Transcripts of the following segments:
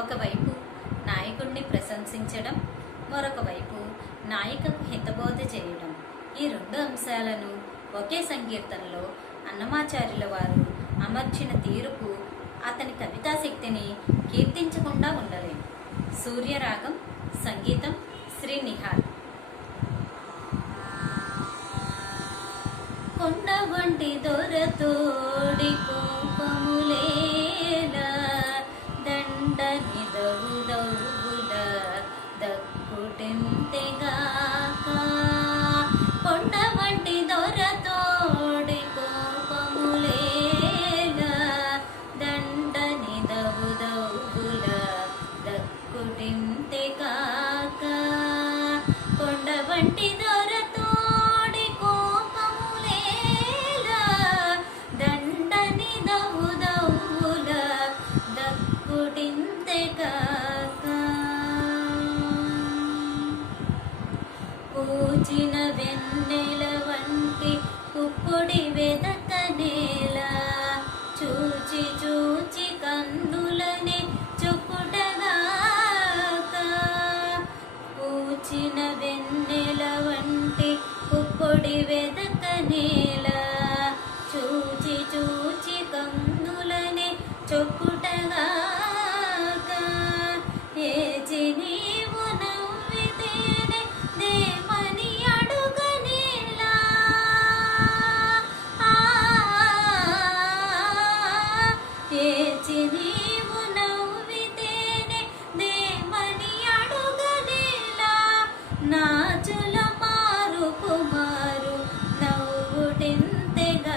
ఒకవైపు నాయకుడిని ప్రశంసించడం, మరొక వైపు నాయికకు హితబోధ చేయడం, ఈ రెండు అంశాలను ఒకే సంకీర్తనలో అన్నమాచార్యుల వారు అమర్చిన తీరుకు అతని కవితా శక్తిని కీర్తించకుండా ఉండలేము. సూర్యరాగం, సంగీతం శ్రీ నిహాల్. కొండ వంటి దొరతోడి కోపములేలా, దండ నిదవుదవుల దక్కుటెంతెగాక. కొండ వంటి దొరతోడి కోపములేలా, దండ నిదవుదవుల దక్కుటెంతెగాక. కొండ వంటి దొరతోడి కోపములేలా, దండ నిదవుదవుల దక్కుటెంతెగాక. పూచిన వెన్నెల వంటి పుప్పొడి వెదకనేలా, చూచి చూచి కన్నులనే చొప్పుటగాక. పూచిన వెన్నెల వంటి పుప్పొడి వెదకనేలా, చూచి చూచి కన్నులనే చొప్పుటగాక. ఏచి నీవు నవ్వితేనే దేమని అడుగనేలా, ఏచి నీవు నవ్వితేనే దేమని అడుగనేలా. నాచుల మారు కుమారు నవ్వుటెంతెగాక.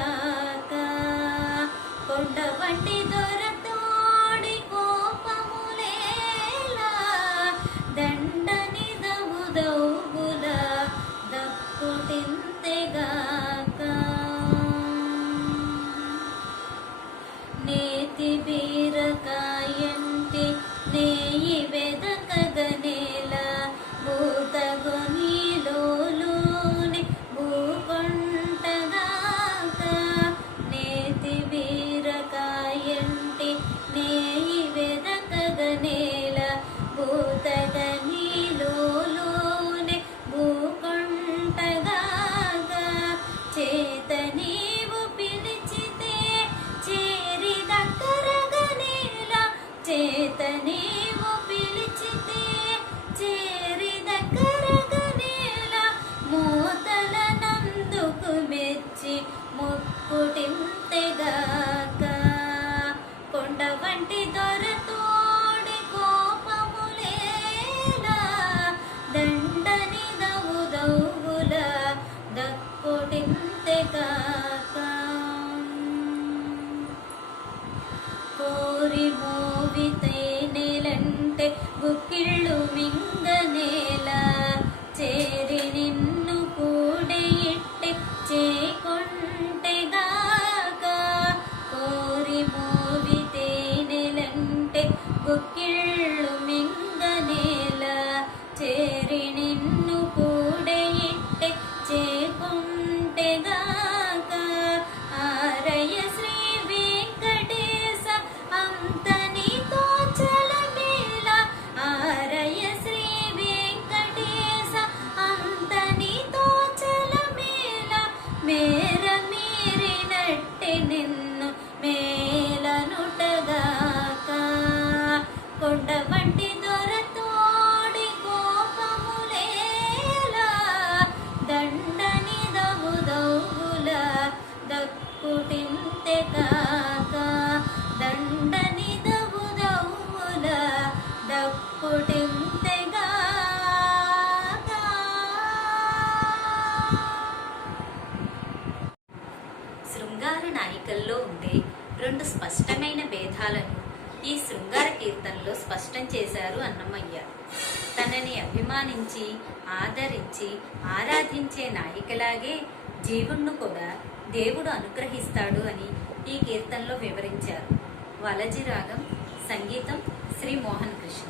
కొండ వంటి దొరతోడి కోపములేలా, దండ నిదవుదవుల దక్కుటెంతెగాక. నేతి బీరకాయంటి నేయి వెదకగనేలా, భూతగొనిలోని భూకొంటగాక. నేతి బీరకాయంటి నేయి వెదకగనేలా, భూతగనిలోని భూకొంటగాక. చేత నీవు పిలిచితే చేరి దగ్గరగనేలా, చేత నీవు పిలిచితే చేరి దగ్గరగనేలా. మోతల నందుకు మెచ్చి మొక్కుటింతెగాక. కొండ వంటి దొరతోడి కోపములేలా, దండ నిదవుదవుల దక్కుటింతెగాక. కోరి మోవితేనెలంటే గుక్కిళ్ళు మింగనేలా, చేరి నిన్ను కూడెయిట్టె చేకొంటెగాక. కోరి మోవితేనెలంటే గుక్కిళ్ళు మింగనేలా, చేరి నిన్ను కూడెయిట్టె చేకొంటెగాక. ఆరయ శ్రీ వెంకటేశ అంత నీతో చలమేలా, ఆరయ శ్రీ వెంకటేశ అంత నీతో చలమేలా. మేర మీరినట్టె నిన్ను మేలనుటగాక. కొండ వంటి దొరతోడి కోపములేలా, దండ నిదవుదవుల దక్కుటింతెగాక. దండ నిదవుదవుల దక్కుటింతెగాక. శృంగార నాయికల్లో ఉండే రెండు స్పష్టమైన భేదాలను ఈ శృంగార కీర్తనలో స్పష్టం చేశారు అన్నమయ్య. తనని అభిమానించి ఆదరించి ఆరాధించే నాయికలాగే జీవుణ్ణి కూడా దేవుడు అనుగ్రహిస్తాడు అని ఈ కీర్తనలో వివరించారు. వలజి రాగం, సంగీతం శ్రీ మోహన్ కృష్ణ.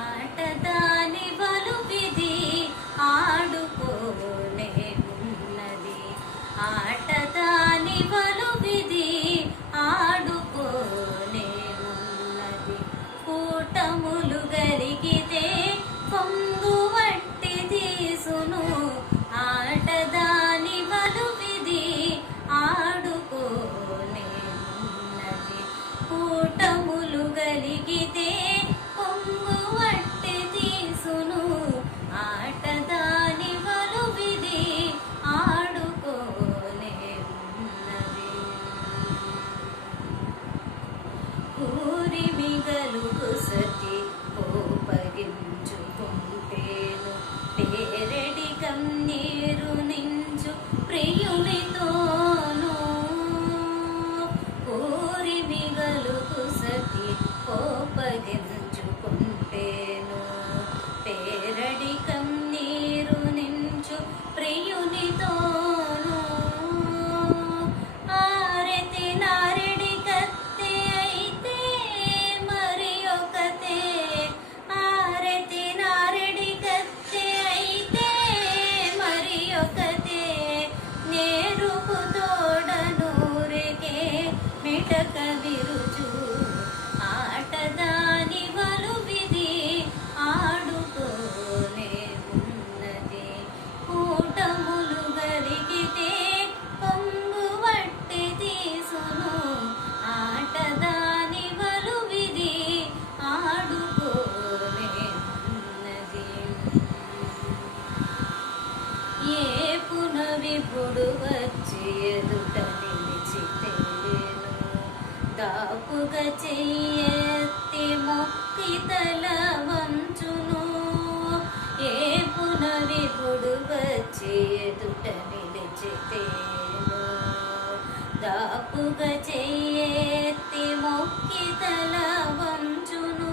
ఆటదాని బలు విధి ఆడుకోనే ఉన్నది, ఆటదాని బలు విధి వెలుగు సతి కోపగించుకుంటేను పేరెడి కన్నీరు నించు ప్రియునితోను ఊరిమి గలుగు సతి కోపగించుకుంటేను పేరడి కన్నీరు నించు ప్రియునితోను ఆరెతి నారెడి కత్తి అయితే మరి ఒకతే ఆరెతి నారెడి కత్తి అయితే మరి ఒకతే నేరుపు తోడనూరికే మిటక విరుచు ఆటదాని వలు విధి ఆడుకోనే ఉన్నది కూటములు గలిగితే పొంగు వట్టి తీసును ఆటదాని వలు విధి ఆడుకోనే ఉన్నది ఏ పునవిపుడు వచ్చి ఎదుట నిలిచితేను దాపుగా చెయ్యెత్తి మొక్కి తల వంచును ఏ పునవిపుడు వచ్చి ఎదుట నిలిచితేను దాపుగా చెయ్యెత్తి మొక్కి తల వంచును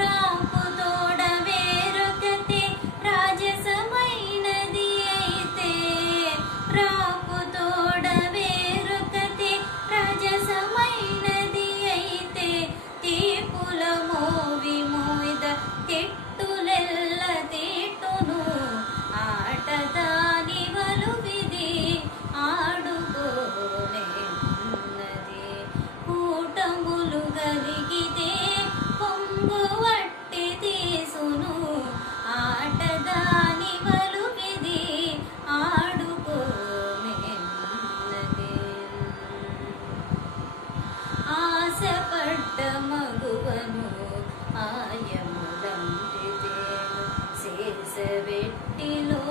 రాపు తోడ వేరొకటి రాజసమైనది అయితే రాపు తోడ వేరొకటి రాజసమైనది అయితే తీపుల మోవి మోయిద తిట్టులెల్ల తిట్టును ఆటదాని వలు విధి ఆడుకోనే ఉన్నది కూటములు గలిగితే పొంగు వట్టి తీసును ఆటదాని వలు విధి ఆడుకోనే ఉన్నది ఆశపడ్డ మగువను ఆయములంటితేను శేషవెట్టిలోను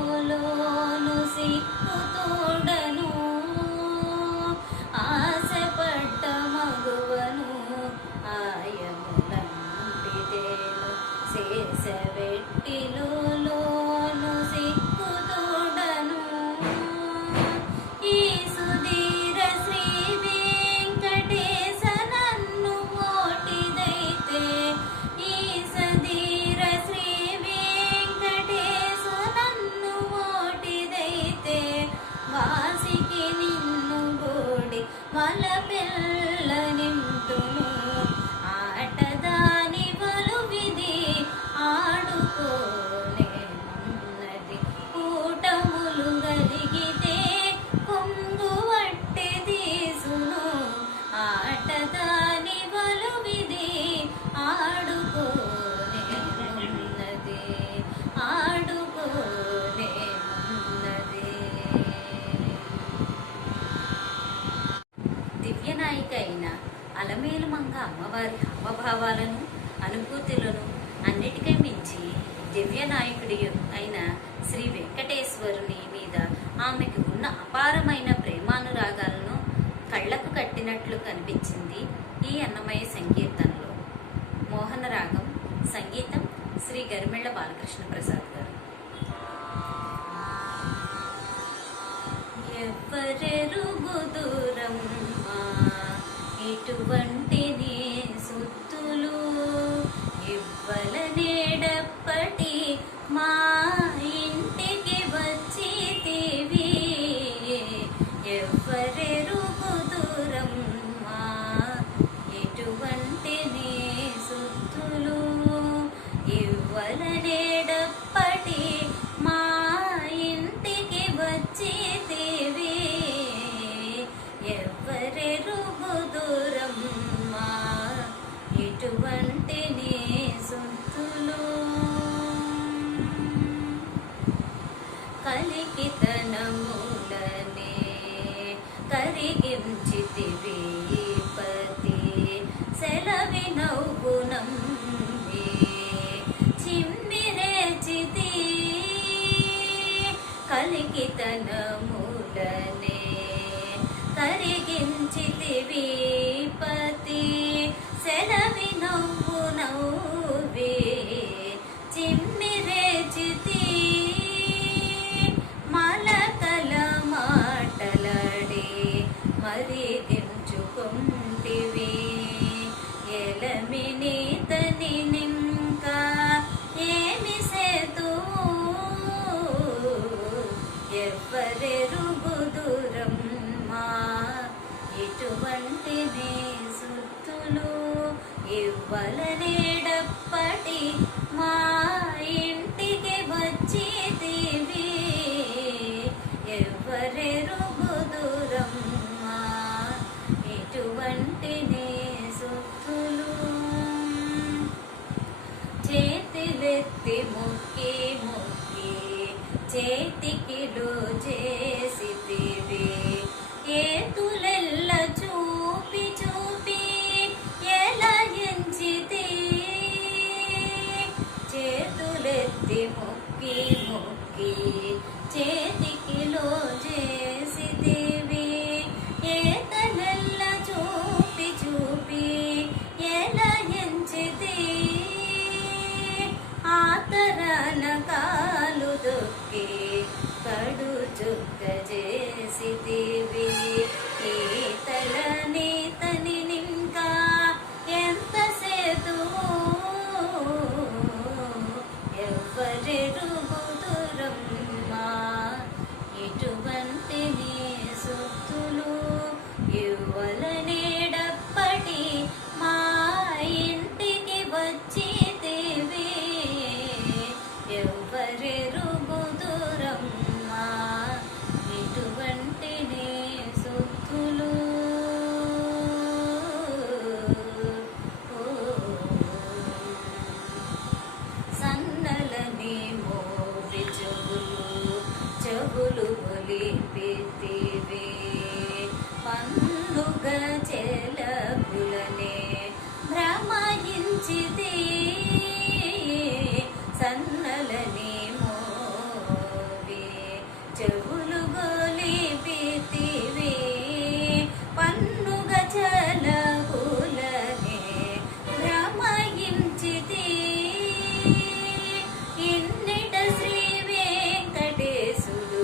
సిక్కు తోడను ఆశపడ్డ మగువను ఆయములంటితేను శేషవెట్టిలోను సిక్కు తోడను ఈ సుధీర శ్రీ వెంకటేశ నన్ను మోటిదైతే ఈ సుధీర శ్రీ వెంకటేశ నన్ను మోటిదైతే వాసికి నిన్ను గోడి వల పిల్ల నింటును ఆటదాని వలు విధి ఆడుకోనే ఉన్నది కూటములు గలిగితే కొంగు వట్టి తీసును ఆటదాని వలు విధి ఆడుకోనే ఉన్నది ఆడుకోనే ఉన్నది దివ్యనాయిక అయిన అలమేలు మంగ అమ్మవారి హావభావాలను అనుభూతులను అన్నిటికీ మించి దివ్యనాయకుడి అయిన శ్రీ వెంకటేశ్వరుని మీద ఆమెకు ఉన్న అపారమైన ప్రేమానురాగాలను కళ్ళకు కట్టినట్లు కనిపించింది ఈ అన్నమయ్య సంకీర్తనలో. మోహన రాగం, సంగీతం శ్రీ గరిమెళ్ళ బాలకృష్ణ ప్రసాద్ గారు. ఎవ్వరెరుగుదురమ్మా ఇటువంటి నీ సుత్తులు ఇవ్వలనేడప్పటి మా ఇంటికి వచ్చితివి ఎవ్వరెరుగుదురమ్మా ఇటువంటి నీ సుత్తులు ఇవ్వలనేడప్పటి మా ఇంటికి వచ్చితివి ఎవ్వరెరుగుదురమ్మా ఇటువంటి నీ సుత్తులు కలికితనములనే కరిగించితివి పతి సెలవి నవ్వునంబి చిమ్మిరేచితి కలికితనములనే కరిగించితివి పతి సెలవి నవ్వు కుంటివి ఎలమిని తని నింకా ఏమి సేతు ఎవ్వరెరుగుదురమ్మా ఇటువంటి నీ సుత్తులు ఇవ్వలనేడప్పటి మా ఇంటికి వచ్చితివి ఎవ్వరెరుగుదురమ్మా ఇటువంటి నీ సుత్తులు చేతిలెత్తి మొక్కి మొక్కి చేతికిలో చేసితివి ఏతులెల్ల చూపి చూపి ఎలా ఎంచితి చేతులెత్తి మొక్కి మొక్కి చేతికిలో చేసితివి ఏతలెల్ల చూపి చూపి ఎలా ఎంచితి ఆతరన కాలు దొక్కి కడు చుక్క చేసితివి ఈతలని తని నింకా ఎంత సేతు ఎవ్వరెరుగుదురమ్మా ఇటువంటి నీ సొత్తులు ఇవ్వలనేడప్పటి మా ఇంటికి వచ్చితివి ఎవ్వరెరుగుదురమ్మా ఇటువంటి నీ సొత్తులు సన్నలని మోవి చెవులు ఒలిపితివి పండుగ చెలకులనే భ్రమయించితి సన్నలని మోవి చెవులు గొలిపితివి పండుగ చెలకులనే భ్రమయించితి ఇన్నిట శ్రీ వెంకటేశుడు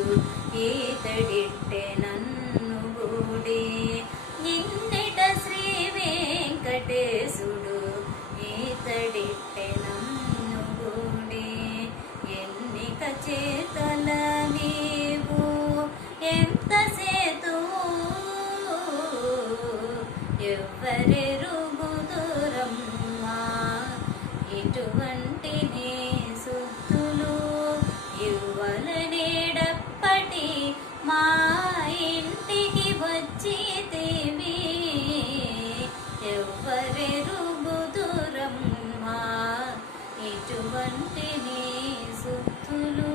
ఈతడిట్టె నన్ను గూడి ఇన్నిట శ్రీ వెంకటేశుడు ఈతడిట్టె నన్ను గూడి ఎన్నిక చేతల నీవు ఎంత సేతు ఎవ్వరెరుగుదురమ్మా ఇటువంటి నీ సుత్తులు ఇవ్వలనేడప్పటి మా ఇంటికి వచ్చితివి ఎవ్వరెరుగుదురమ్మా ఇటువంటి నీ సుత్తులు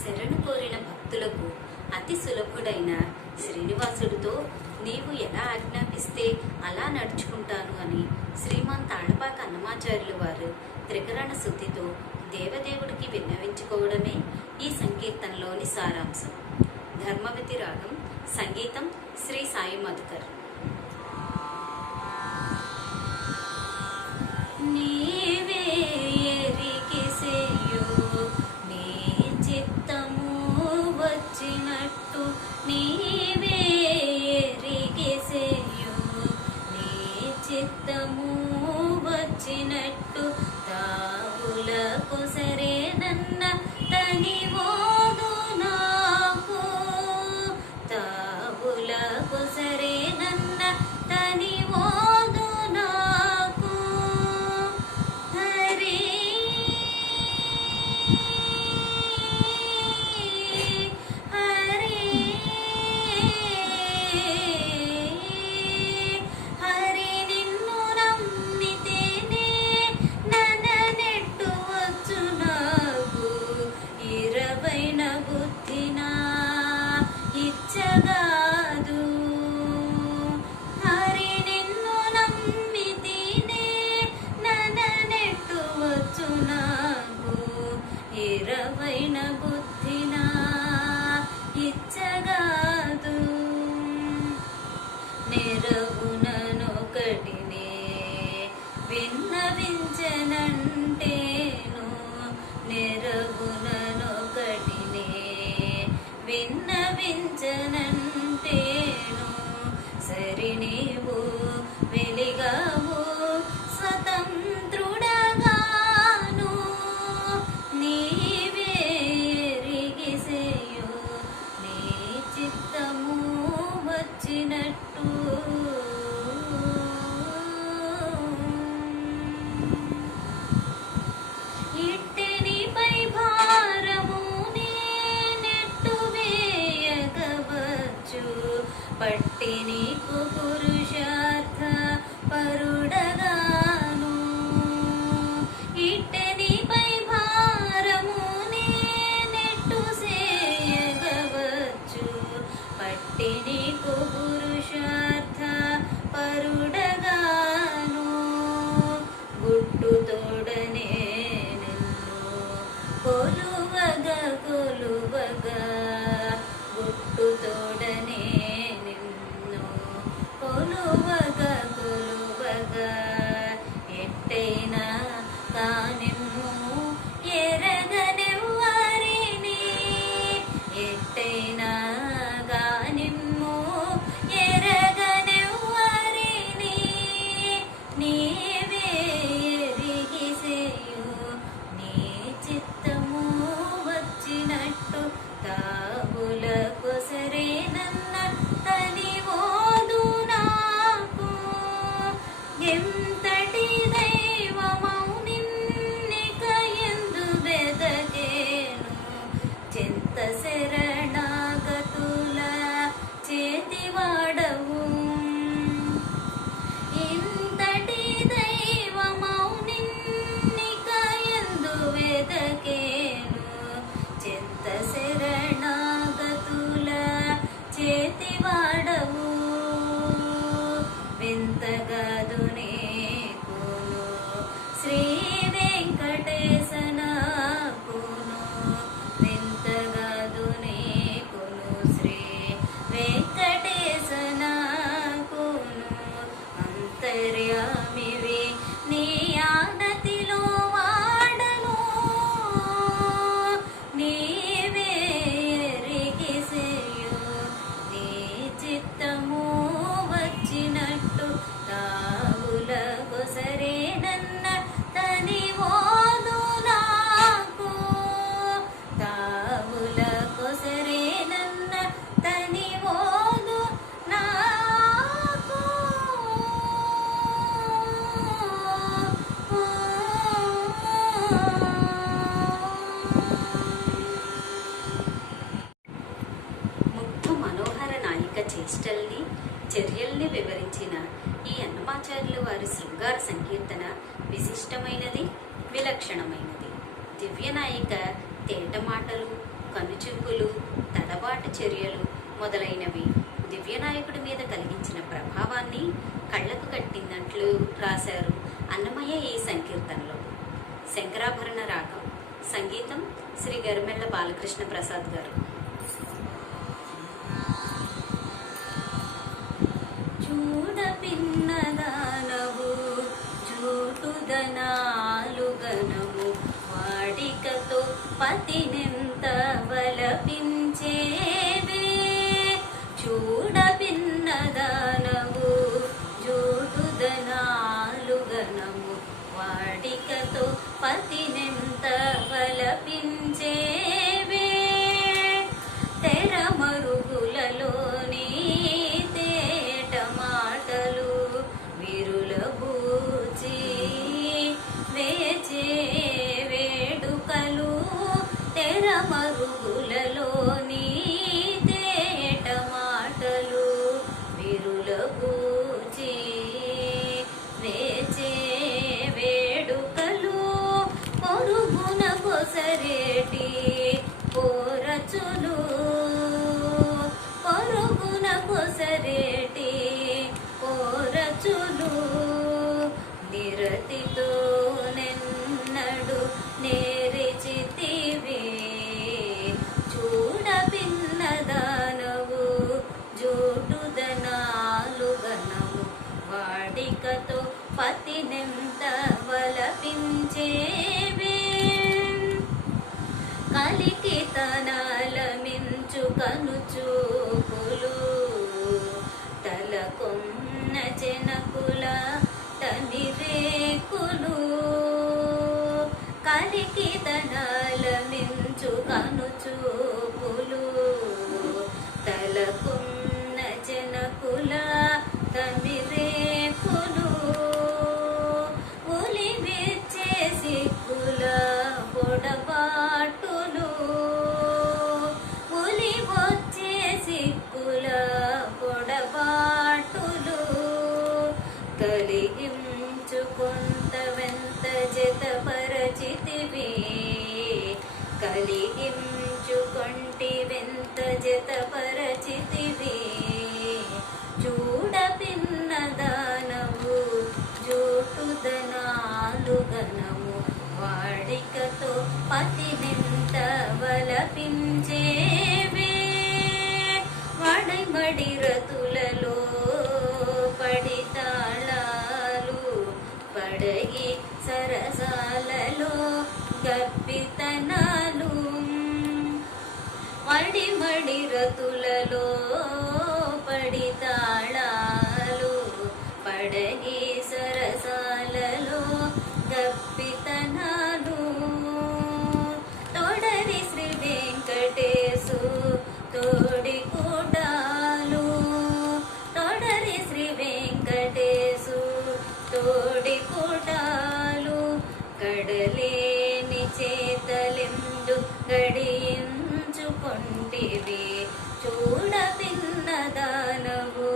శరణు కోరిన భక్తులకు అతి సులభుడైన శ్రీనివాసుడితో నీవు ఎలా ఆజ్ఞాపిస్తే అలా నడుచుకుంటాను అని శ్రీమాన్ తాళపాక అన్నమాచార్యులు వారు త్రికరణ శుద్ధితో దేవదేవుడికి విన్నవించుకోవడమే ఈ సంకీర్తనలోని సారాంశం. ధర్మవతి రాగం, సంగీతం శ్రీ సాయి మధుకర్. నీవే ఎరిగిసెయ్యు నీ చిత్తము వచ్చినట్టు నీవే ఎరిగిసెయ్యు నీ చిత్తము వచ్చినట్టు తావులకు సరేనన్న తని ఓదు నాకు తావులకు సరేనన్న తని ఓదు నాకు హరి హరి హరి నిన్ను నమ్మితేనే నన్నెట్టు వచ్చు నాకు కొలువగా కొలువగా గుట్టుతోడనే నిన్ను కొలువగా కొలువగా ఎట్టైనా కానిమ్ము ఎరగనెవ్వరిని ఎట్టైనా కానిమ్ము ఎరగనెవ్వరిని నీవే ఎరిగిసేయు నీ చిత్తము వచ్చినట్టు తావుల కొసరే నన్న తని ఓదు నాకు ఎంతటి దైవమౌ నిన్నిక ఎందు వెదకేను చెంత శరణాగతుల చేతివాడవు ఇంతటి దైవమౌ నిన్నిక ఎందు వెదకేను చెంత శరణాగతుల చేతివాడవు వింతగదు నీకును శ్రీ వెంకటేశనాకును వింతగదు నీకును శ్రీ వెంకటేశనాకును అంతర్యామివి నీ ఆనతిలో వాడను నీవే ఎరిగిసేయు నీ చిత్తము వచ్చినట్టు తావుల కొసరే నన్న తని ఓదు నాకు తావుల కొసరే నన్న తని ఓదు నాకు ముగ్ధ మనోహర నాయిక చేష్టల్ని చర్యల్ని వివరించిన ఈ అన్నమాచార్యుల వారి శృంగార సంకీర్తన విశిష్టమైనది, విలక్షణమైనది. దివ్యనాయిక తేట మాటలు, కనుచూపులు, తడబాటు చర్యలు మొదలైనవి దివ్యనాయకుడి మీద కలిగించిన ప్రభావాన్ని కళ్ళకు కట్టినట్లు రాశారు అన్నమయ్య ఈ సంకీర్తనలో. శంకరాభరణ రాగం. సంగీతం శ్రీ గరిమెళ్ళ బాలకృష్ణ ప్రసాద్ గారు. చూడ పిన్నదానవు జూటుదనాలుగనము వాడికతో పతినెంత వలపించేవే చూడ పిన్నదానవు జూటుదనాలుగనము వాడికతో పతినెంత వలపించేవే తెరమరుగులలోని తేట మాటలు విరుల బూచి వేచే వేడుకలు తెరమరుగులలోని తేట మాటలు విరుల బూచి వేచే వేడుకలు పొరుగున కొసరేటి పోరచులు పొరుగున కొసరేటి పోరచులు నిరతితో నెన్నడు నేరిచితివి చూడ పిన్నదానవు జూటుదనాలుగనము వాడికతో పతినెంత వలపించేవే కలికి తనాల మించు కనుచూపులు తలకొన్న జనకుల తనిరేకులు కలికి తనాల మించు కనుచూపులు తలకొన్న జనకుల తనిరేకులు ఉలివిచ్చే సిక్కుల పొడబాటులు ఉలి వచ్చే సిక్కుల పొడబాటులు కలిగించుకొంత వెంత జతపరచితివి కలిగించుకొంటి వెంత జతపరచితివి చూడ పిన్నదానవు జూటుదనాలుగనము వాడికతో పతిని వలపించేవే వాడైమడి రతులలో పడి తాళాలు పడగి సరసాలలో గప్పితనాలు మడి రతులలో పడి తాళాలు పడగి సరసాలలో గప్పితనాలు తోడరి శ్రీ వెంకటేశు తోడి కూడాలు తోడరి శ్రీ వెంకటేశు తోడి కూడాలు గడలేని చేతలెందు గడియించుకొంటివి చూడ పిన్నదానవు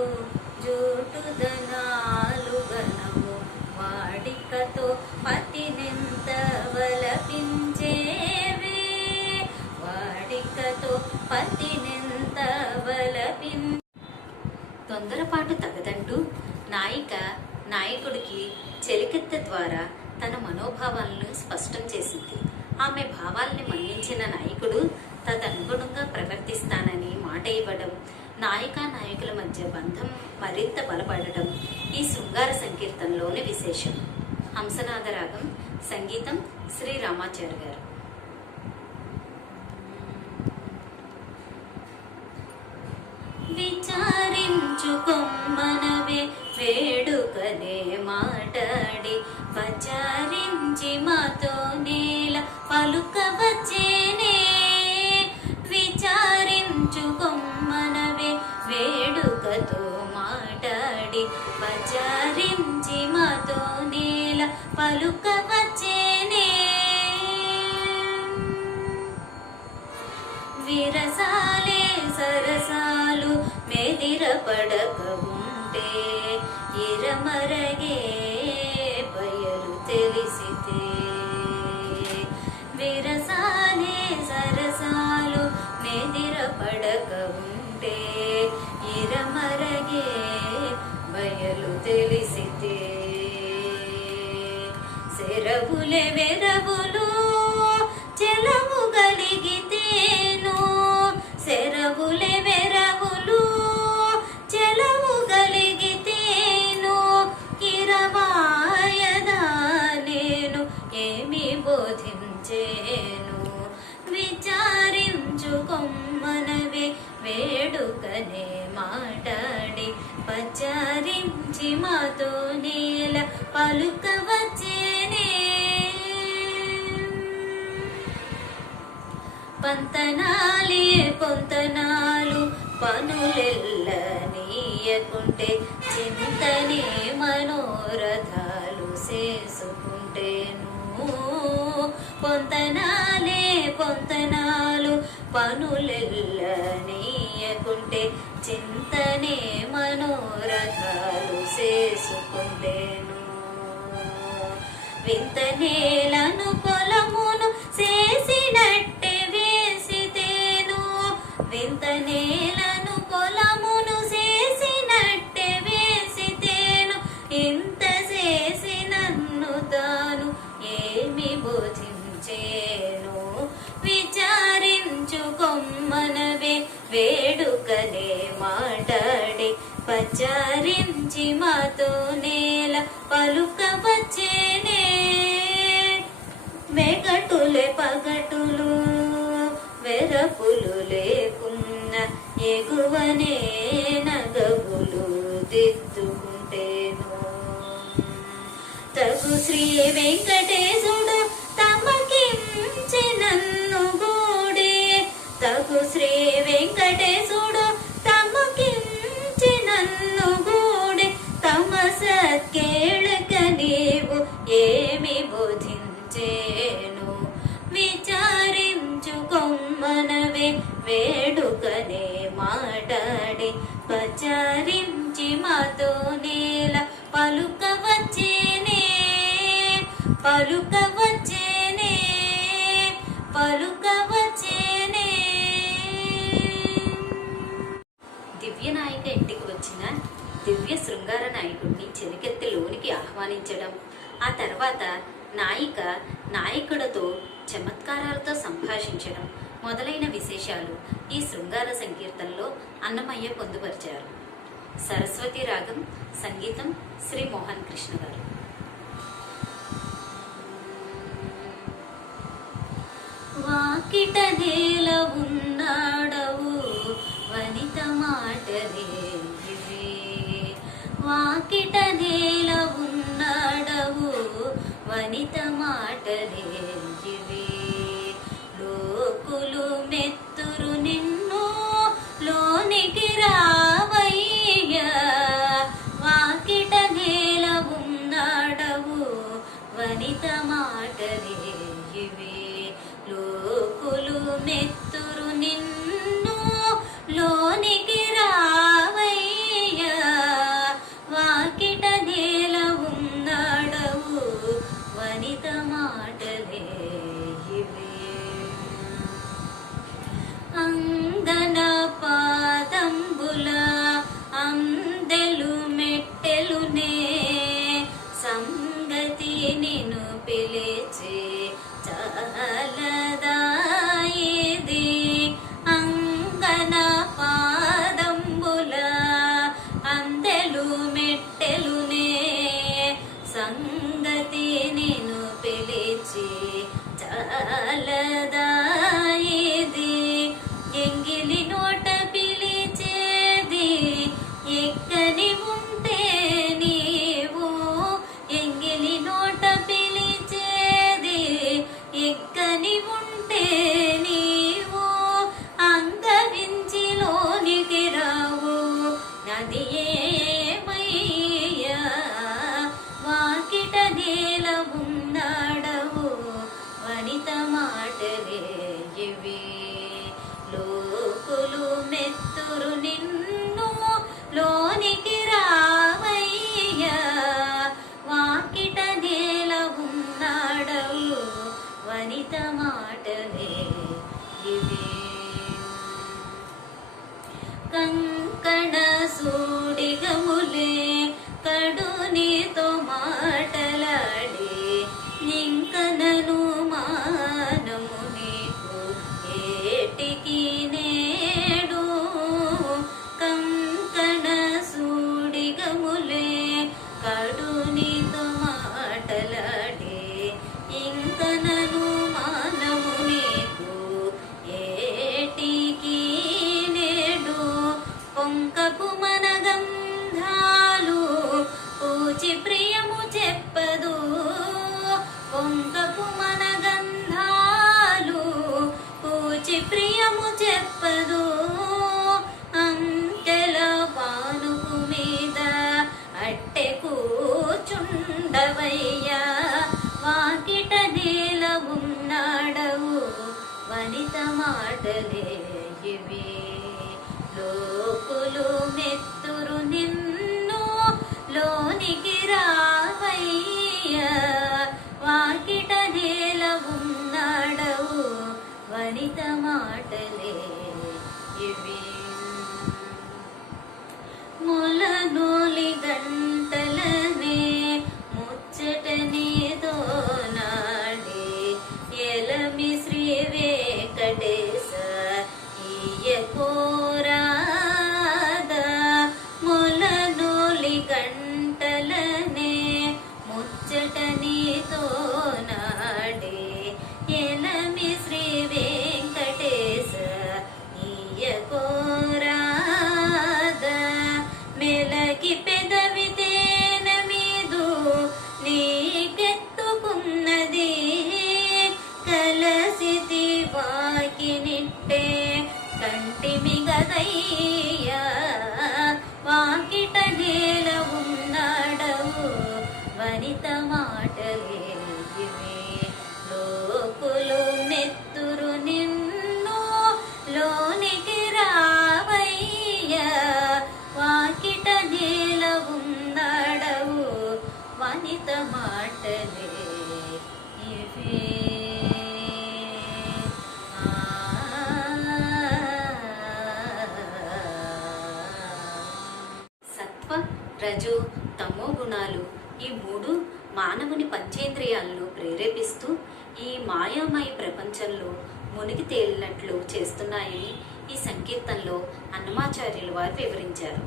జూటుదనాలు గనము వాడికతో పతినెంత వలపించేవే వాడికతో పతినెంత తొందరపాటు తగదంటూ నాయిక నాయకుడికి చెలికెత్త ద్వారా తన మనోభావాలను స్పష్టం చేసింది. ఆమె భావాల్ని మన్నించిన నాయకుడు తదనుగుణంగా ప్రవర్తిస్తానని మాట ఇవ్వడం, నాయకుల మధ్య బంధం మరింత బలపడటం ఈ శృంగార సంకీర్తనలోని విశేషం. హంసనాథ రాగం, సంగీతం శ్రీ రామాచారి గారు. విచారించుకొమ్మనవే వేడుకనే మాటాడి పచారించి మాతో నేల పలుకవచ్చేనే విచారించుకొమ్మనవే వేడుకతో మాటాడి పచారించి మాతో నేల పలుకవచ్చేనే విరసాలే సరసాలు మెదిర పడక ఉంటే ఇరమరగే బయలు తెలిసితే విరసాలే సరసాలు మెదిర పడక ఉంటే ఇరమరగే బయలు తెలిసితే సెరవులే వెరవులు చెలవు గలిగితేను సెరవులే వెరవులు చెలవు గలిగితేను కిరవాయదా నేను ఏమి బోధించేను విచారించుకొమ్మనవే వేడుకనే మాటాడి పచారించి మాతో నేల పలుకవచ్చేనే పంతనాలే పొంతనాలు పనులెల్ల నీయకుంటే చింతనే మనోరథాలు చేసుకుంటేను పొంతనాలే పొంతనాలు పనులెల్ల నీయకుంటే చింతనే మనోరథాలు చేసుకుంటేను వింతనేలను పొలమును చేసినట్టే వేసితేను వింతనేలను పొలమును చేసినట్టే వేసితేను ఇంత చేసి నన్ను తాను ఏమి బోధించేను విచారించుకొమ్మనవే వేడుకనే మాటాడి పచారించి మాతో నేల పలుకవచ్చేనే వెగటులే పగటులు వెరపులు లేకున్న ఎగువనే నగవులు దిద్దుకుంటేను తగు శ్రీ వెంకటేశుడు తమకించి నన్ను గూడే తగు శ్రీ వెంకటేశుడు తమకించి నన్ను గూడే తమ సత్కేళక నీవు ఏమి బోధించేను విచారించుకొమ్మనవే వేడుకనే మాటాడి పచారించి మాతో నేల పలుకవచ్చేనే పలుకవచ్చేనే పలుకవచ్చేనే దివ్యనాయిక ఇంటికి వచ్చిన దివ్య శృంగార నాయకుడిని చెలికెత్తి లోనికి ఆహ్వానించడం, ఆ తర్వాత నాయిక నాయకుడితో చమత్కారాలతో సంభాషించడం, మొదలైన విశేషాలు ఈ శృంగార సంకీర్తనలో అన్నమయ్య పొందుపరిచారు. సరస్వతి రాగం, సంగీతం శ్రీ మోహన్ కృష్ణ గారు. వాకిట నేల ఉన్నాడవు వనిత మాటలే ఇవే, వాకిట నేల ఉన్నాడవు వనిత మాటలే ఇవే, లోకులు మెత్తురు నిన్ను లోనికి రావయ్యా, వాకిట నేల ఉన్నాడవు వనిత మాటలే ఇవే, లోకులు మెత్తురు నిన్ను లోనికి రావయ్యా, వాకిట నేల ఉన్నాడవు వనిత మాటలే ఇవే. అంగన పాదంబుల అందెలు మెట్టెలునే సంగతి నిన్ను పిలిచే చాలదాయిది, అంగన పాదంబుల అందెలు మెట్టెలునే సంగతి నిన్ను పిలిచి చాలదాయిది, ఎంగిలి నోట పిలిచేది ఎక్కని ఉంటే నీవు, ఎంగిలి నోట పిలిచేది ఎక్కని ఉంటే నీవు, అంగవించి లోనికి రావు నది ఏమయ్యా, వాకిట నేల ఉన్నాడవు వనిత మాటలే ఇవి, లోకులు మెత్తురు నిన్ను లోనికి రావయ్యా, వాకిట నేల ఉన్నాడవు వనిత మాటలే ఇవి. కంకణ సూడిగములే కడు నీతో మాటలాడి, నింకనను మానము నీకు ఏటికి నేడు, కంకణ సూడిగములే కడు నీతో మాటలాడి, ఇంకనను మానము నీకు ఏటికి నేడు, పొంకపు మనగంధాలు పూచి ప్రియము చెప్పదు, పొంకపు మనగంధాలు పూచి ప్రియము చెప్పదు, అంకెల పానుపు మీద అట్టె కూచుండవయ్యా, వాకిట నేల ఉన్నాడవు వనిత మాటలే ఇవి, లోకులు మెత్తురు నిన్ను లోనికి రావయ్యా, వాకిట నేల ఉన్నాడవు వనిత మాటలే ఇవి. మొలనోలి గంటలనే ముచ్చట నీతో నాడే, ఎలమి శ్రీ వెంకటేశ ఈయ కోరాదా, మొలనోలి గంటలనే ముచ్చట నీతో నాడే, ఎలమి శ్రీ వెంకటేశ ఈయ కోరాదా, మెలకి పెదవి తేన మీదు నీకెత్తుకున్నది, కలసితి వాకినిట్టే కంటిమి గదయ్యా, వాకిట నేల ఉన్నాడవు వనిత మాటలే ఇవే, లోకులు మెత్తురు నిన్ను లోనికి రావయ్యా, వాకిట నేల ఉన్నాడవు వనిత మాటలే ఇవే. సత్వ రజో తమో గుణాలు ఈ మూడు మానవుని పంచేంద్రియాలను ప్రేరేపిస్తూ ఈ మాయామయ ప్రపంచంలో మునిగి తేలినట్లు చేస్తున్నాయని ఈ సంకీర్తనలో అన్నమాచార్యులు వారు వివరించారు.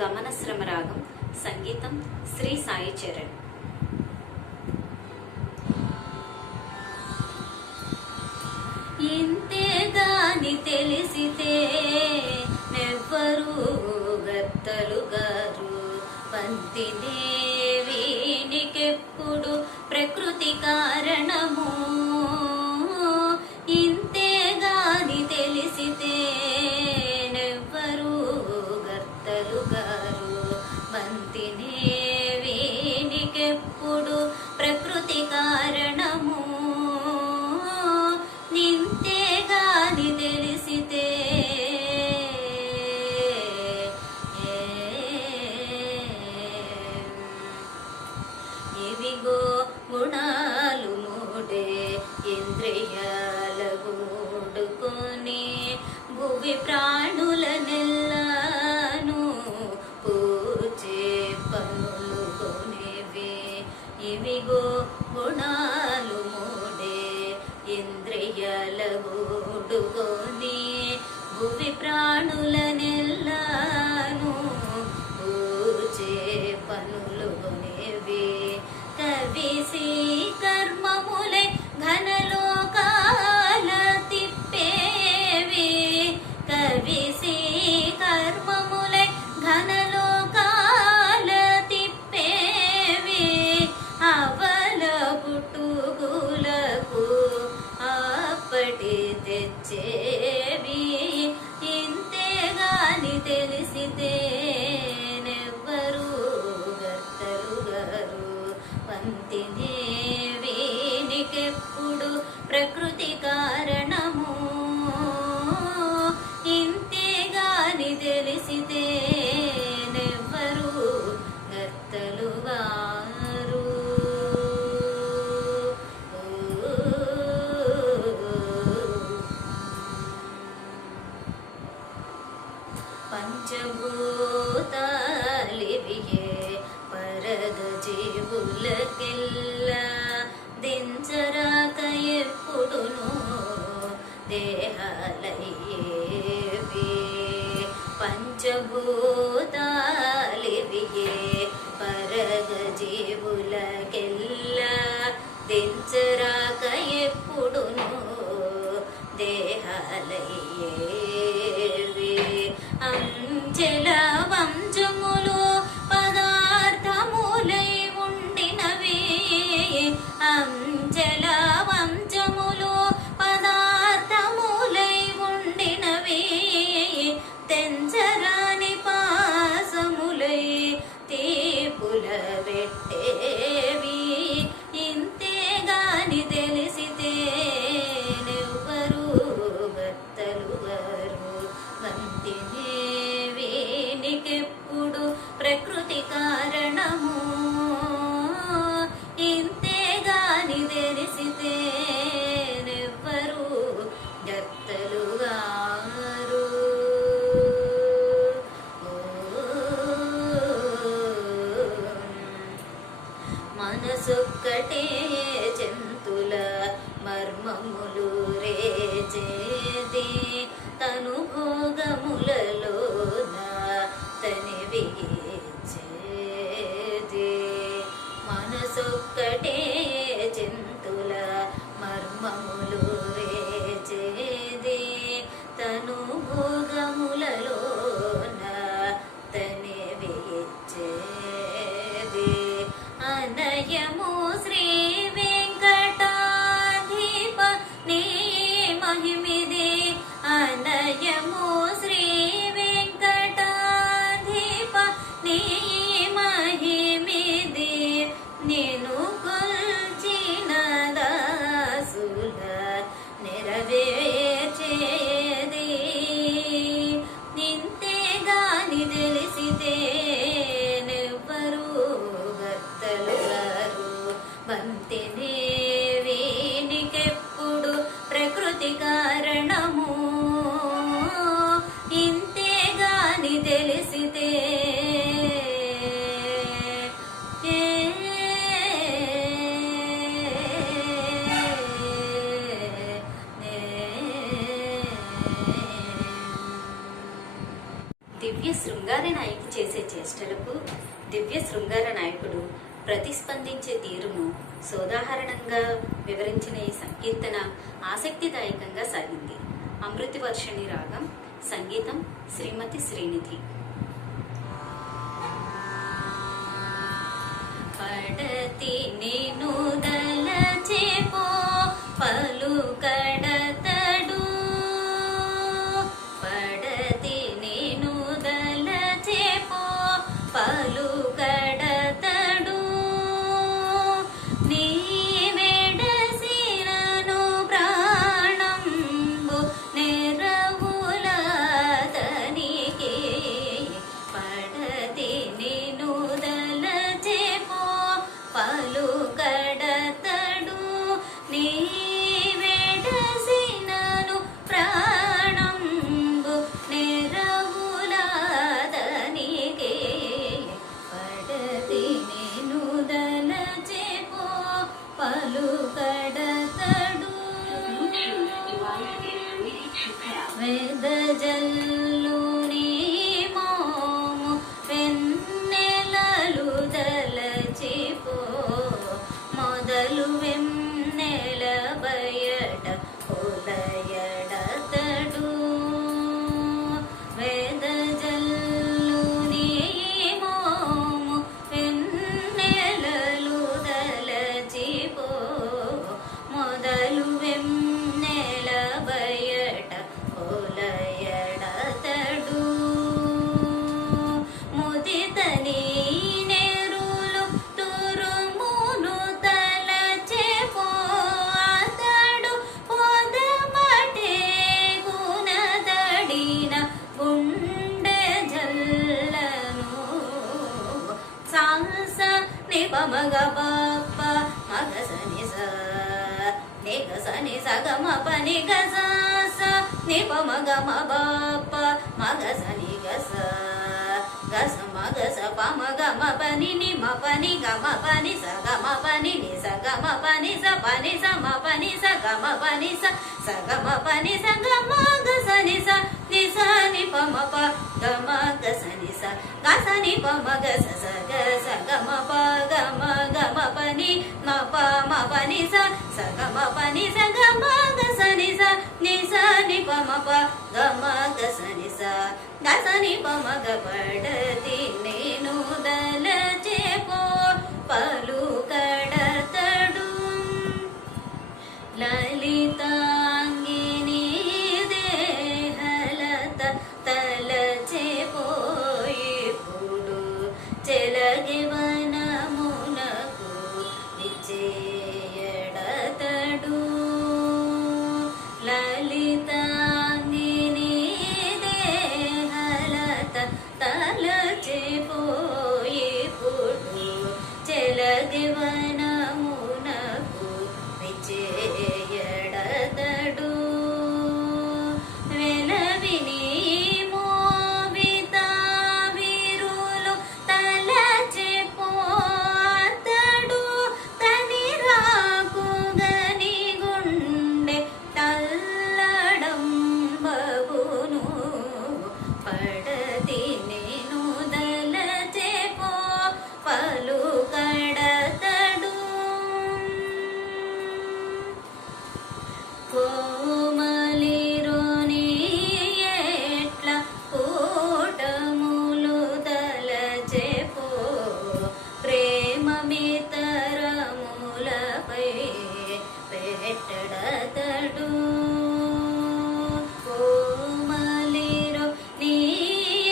గమనశ్రమ రాగం, సంగీతం శ్రీ సాయి చరణ్. ఇంతేగాని తెలిసితే నెవ్వరు గత్తలు గారు, పంతినే వీనికెప్పుడు ప్రకృతి కారణము. ఇంతేగాని తెలిసితే నెవ్వరు గత్తలు గారు, పంతినే వీనికెప్పుడు ప్రకృతి కారణము. నింతేగాని తెలిసితే ఇవిగో గుణాలు మూడే ఇంద్రియాల గూడుకొని భువి ప్రాణుల నెల్లాను పూచే పనులు కొనేవి. ఇవిగో గుణాలు మూడే ఇంద్రియాల గూడుకొని భువి ప్రాణుల నెల్లాను పూచే పనులు కొనేవి. కవిసి కర్మములై ఘనలోకాల తిప్పేవి. కవిసి కర్మములై ఘనలోకాల తిప్పేవి. అవల పుట్టుగులకు అప్పటి తెచ్చేవి. ఇంతేగాని తెలిసితే నెవ్వరు గత్తలు గారు, పంతినే వీనికెప్పుడు ప్రకృతి కారణము. ఇంతేగాని తెలిసితే నెవ్వరు గత్తలు గారు. పంచభూతాలివియే పరద జీవులకెల్లా దించరాక ఎప్పుడును దేహాలయ్యేవి. పంచభూతాలివియే పరద జీవులకెల్లా దించరాక ఎప్పుడును దేహాలయ్యేవి. అంచెల వంశములు పదార్థములై ఉండినవి. అంచెల వంశములు పదార్థములై ఉండినవి. తెంచరాని పాసములై తీపుల పెట్టేవి. ఇంతేగాని తెలిసితే నెవ్వరు గత్తలు గారు, వంతినే వీనికెప్పుడు ప్రకృతి కారణము. ఇంతేగాని తెలిసితే నెవ్వరు గత్తలు గారు. మనసొక్కటే జంతుల మర్మములు రేచేది. తను భోగములలోన తనివి ఇచ్చేది. మనసొక్కటే జంతుల మర్మములు రేచేది. తను భోగములలోన తనివి ఇచ్చేది. అనయము శ్రీ వెంకటాధిప నీ మహిమిది. అనయము శ్రీ వెంకటాధిప నీ మహిమిది. నేను కొల్చిన దాసుల నెరవేర్చేది. ఇంతేగాని తెలిసితే నెవ్వరు గత్తలు గారు, వంతినే వీనికెప్పుడు ప్రకృతి కారణము. శృంగార నాయకి చేసే చేష్టలకు దివ్య శృంగార నాయకుడు ప్రతిస్పందించే తీరును సోదాహరణంగా వివరించిన ఈ సంకీర్తన ఆసక్తిదాయకంగా సాగింది. అమృతవర్షిణి రాగం, సంగీతం శ్రీమతి శ్రీనిధి. పడతి నేను దలచేపో పలుకడతడు, పడతి నేను దలచేపో పలుకడతడు, నీ వెడసినను ప్రాణంబు నెరవులతనికి, పడతి నేను దలచేపో పలుకడతడు, నీ వెడసినను ప్రాణంబు నెరవులతనికి, పడతి నేను దలచేపో పలుకడతడు. వెదజల్లు నీ మోము వెన్నెలలు దలచిపో, మొదలు వెన్నెల బయట పొలయడతడు, వెదజల్లు నీ మోము వెన్నెలలు దలచిపో, మొదలు వెన్నెల బయట పొలయడతడు, ముదిత నీ నెరులు తురుమును తలచేపో, అతడు పొదమటే గుణదడిన గుండె జల్లను, సాస నిపమగ బాప మగసని నిగసని సగమ పని గస నిపమగ బాప మగసని గస గస మగస పమగ పని నిమ పని గమ పని సగమ పని ని సగమ పని స పని సమ పని సగమ పని సగమ పని సగమ గసని స నిస నిపమ ప గమ గసని స గసని పమ గస సగ సగమ ప గమ గమ పని మ ప మ పని స సగమ పని సగమ గసని స నిస నిపమ ప గమ గసని స గసని పమ గ పడతి నేను దలచేపో పలుకడతడు, లలితాంగిని దేహలత తలచేపో ఇప్పుడు చెలగివనమునకు విచ్చేయడతడు, లలితాంగిని దేహలత తలచేపో ఇప్పుడు చెలగివనమునకు విచ్చేయడతడు, వెలవిని మోవిత విరులు తలచేపో, అతడు తని రాకుగని గుండె తల్లడంబగును, పడతి నేను దలచేపో పలుకడతడు, కోమలిరోని ఎట్ల కూటములు దలచేపో, ప్రేమ మితరములపై పెట్టడతడు, కోమలిరో నీ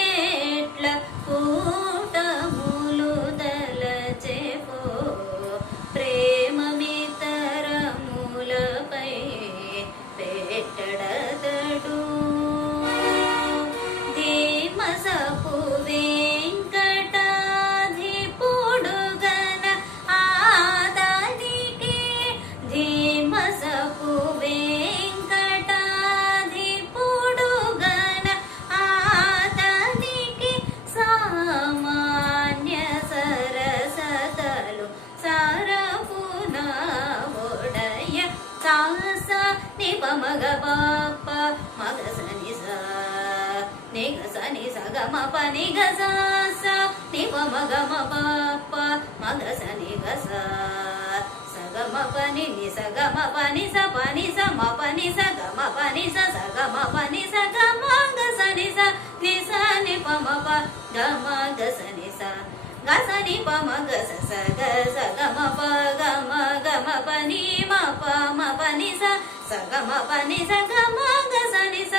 ఎట్ల కూటములు దలచేపో, ప్రేమ మితరములపై పెట్టడతడు, ధీమసపు వెంకటాధిపుడు గన ఆదానికి, ధీమసపు వెంకటాధిపుడు గన ఆదానికి, సామాన్య సరసతలు సారపున ఒడయ, సాస నిపమగ బాప మగసని స ని గ స ని స గ మ ప ని గ స స ని ప మ గ మ ప ప మ గ స ని గ స స గ మ ప ని ని స గ మ ప ని స మ ప ని స గ మ ప ని స స గ మ ప ని స గ మ గ స ని ప మ ప గ మ గ స ని స గ స ని ప మ గ స స గ స గ మ ప గ మ ప ని మ ప ని స స గ మ ప ని స గ మ గ స ని స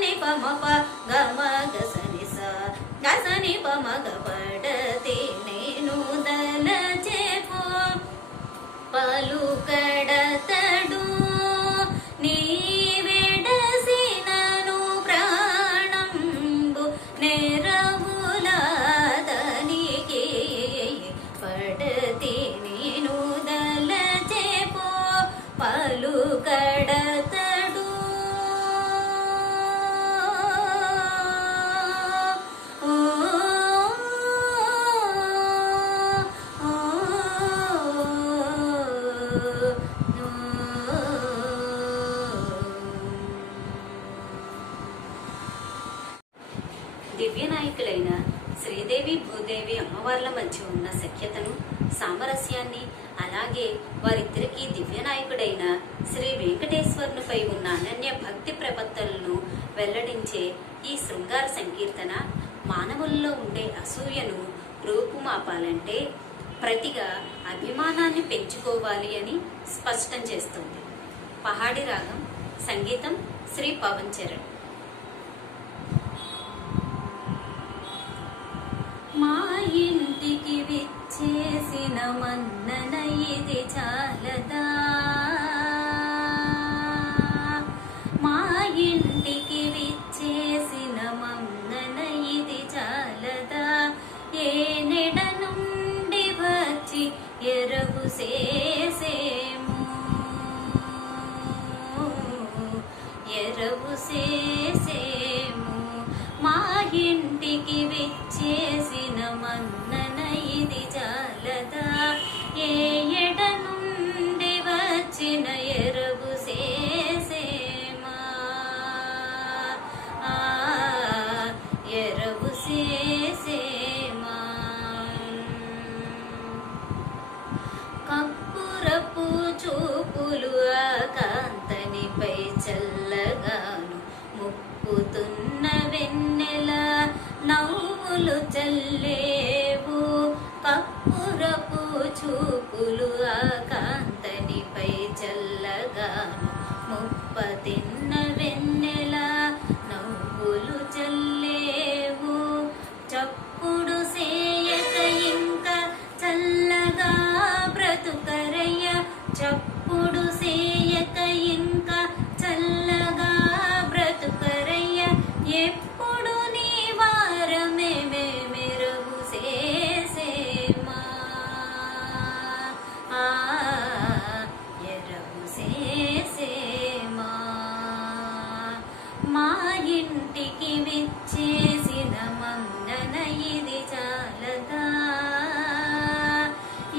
ని ప మ ప గ మ గ స ని స గ స ని ప మ గ పడతి నేను దలచే పో పలుకడతడు నీ వెడసినను ప్రాణంబు నెరవులాదనికి పడతి నేను దలచే పో పలుకడతడు దివ్యనాయకులైన శ్రీదేవి భూదేవి అమ్మవార్ల మధ్య ఉన్న సఖ్యతను సామరస్యాన్ని అలాగే వారిద్దరికీ దివ్యనాయకుడైన శ్రీ వెంకటేశ్వరునిపై ఉన్న అనన్య భక్తి ప్రపత్తులను వెల్లడించే ఈ శృంగార సంకీర్తన మానవుల్లో ఉండే అసూయను రూపుమాపాలంటే ప్రతిగా అభిమానాన్ని పెంచుకోవాలి అని స్పష్టం చేస్తుంది. పహాడి రాగం, సంగీతం శ్రీ పవన్ చరణ్. మా ఇంటికి విచ్చేసిన మన్నన ఇది చాలదా, మా ఇంటికి విచ్చేసిన మన్నన ఇది చాలదా, ఏ నెడ నుండి వచ్చి ఎరగు చేసేము, ఎరగు చేసేము, మా ఇంటికి విచ్చేసిన మన్నన ఇది చాలదా, ఏ ఎడ నుండి వచ్చిన ఎరగు చేసేమా, ఎరగు చేసేమా. కప్పురపు చూపులు కాంతనిపై చల్లగాను ముప్పుతున్న వెన్నెల నవ్వులు చల్లేవు, కప్పురపు చూపులు కాంతనిపై చల్లగాను ముప్పతిన్న వెన్నెల నవ్వులు చల్లేవు, చప్పుడు సేయక ఇంకా చల్లగా బ్రతుకరయ్య, చప్పుడు సేయక ఇంకా చల్లగా బ్రతుకరయ్య, ఎప్పుడు నీ వారమే మెరుగు చేసేమా, ఎరుగు చేసేమా, మా ఇంటికి విచ్చేసిన మన్నన ఇది చాలదా,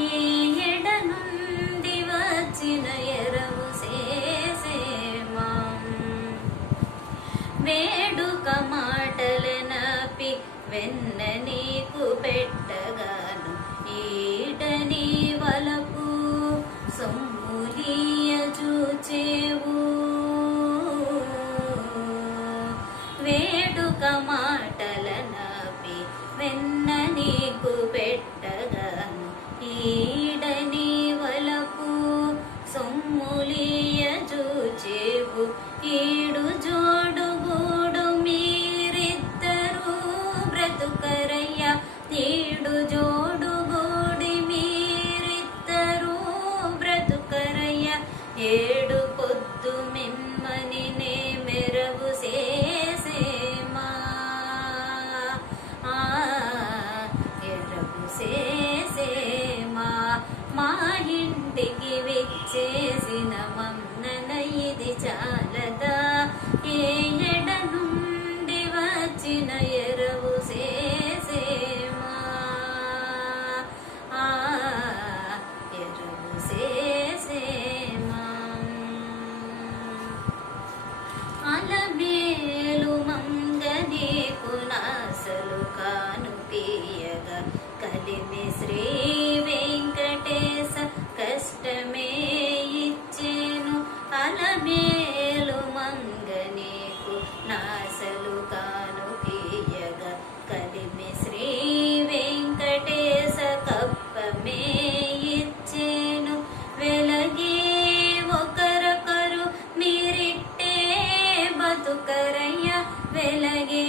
ఏ ఎడ నుండి వచ్చిన ఎరుగు చేసేమా. వేడుక మాటలనపి వెన్న నీకు పెట్టగాను ఈడని వలపు సొమ్ములియ చూచేవు, వేడుక మాటలనపి వెన్న నీకు పెట్టగాను ఈడని వలపు సొమ్ములియ చూచేవు, ఈడు జోడుగూడు మీరిద్దరూ బ్రతుకరయ్య, ఈడు జోడుగూడి మీరిద్దరూ బ్రతుకరయ్య, ఏడు పొద్దు మిమ్మని నే మెరగు చేసేమా, ఎరగు చేసేమా, మా ఇంటికి విచ్చేసిన మన్నన ఇది చాలదా, ఏ ఎడ నుండి వచ్చిన ఎరవు చేసేమా, ఎరవు చేసేమా. అలమేలు మంగని శ్రీ వెంకటేశ కష్టమే ఇచ్చేను అలమేలు మంగ నీకు నాసలు కానుకీయగా కలిమి శ్రీ వెంకటేశ కప్పమే ఇచ్చేను వెలగే ఒకరొకరు మీరిట్టే బతుకరయ్య వెలగే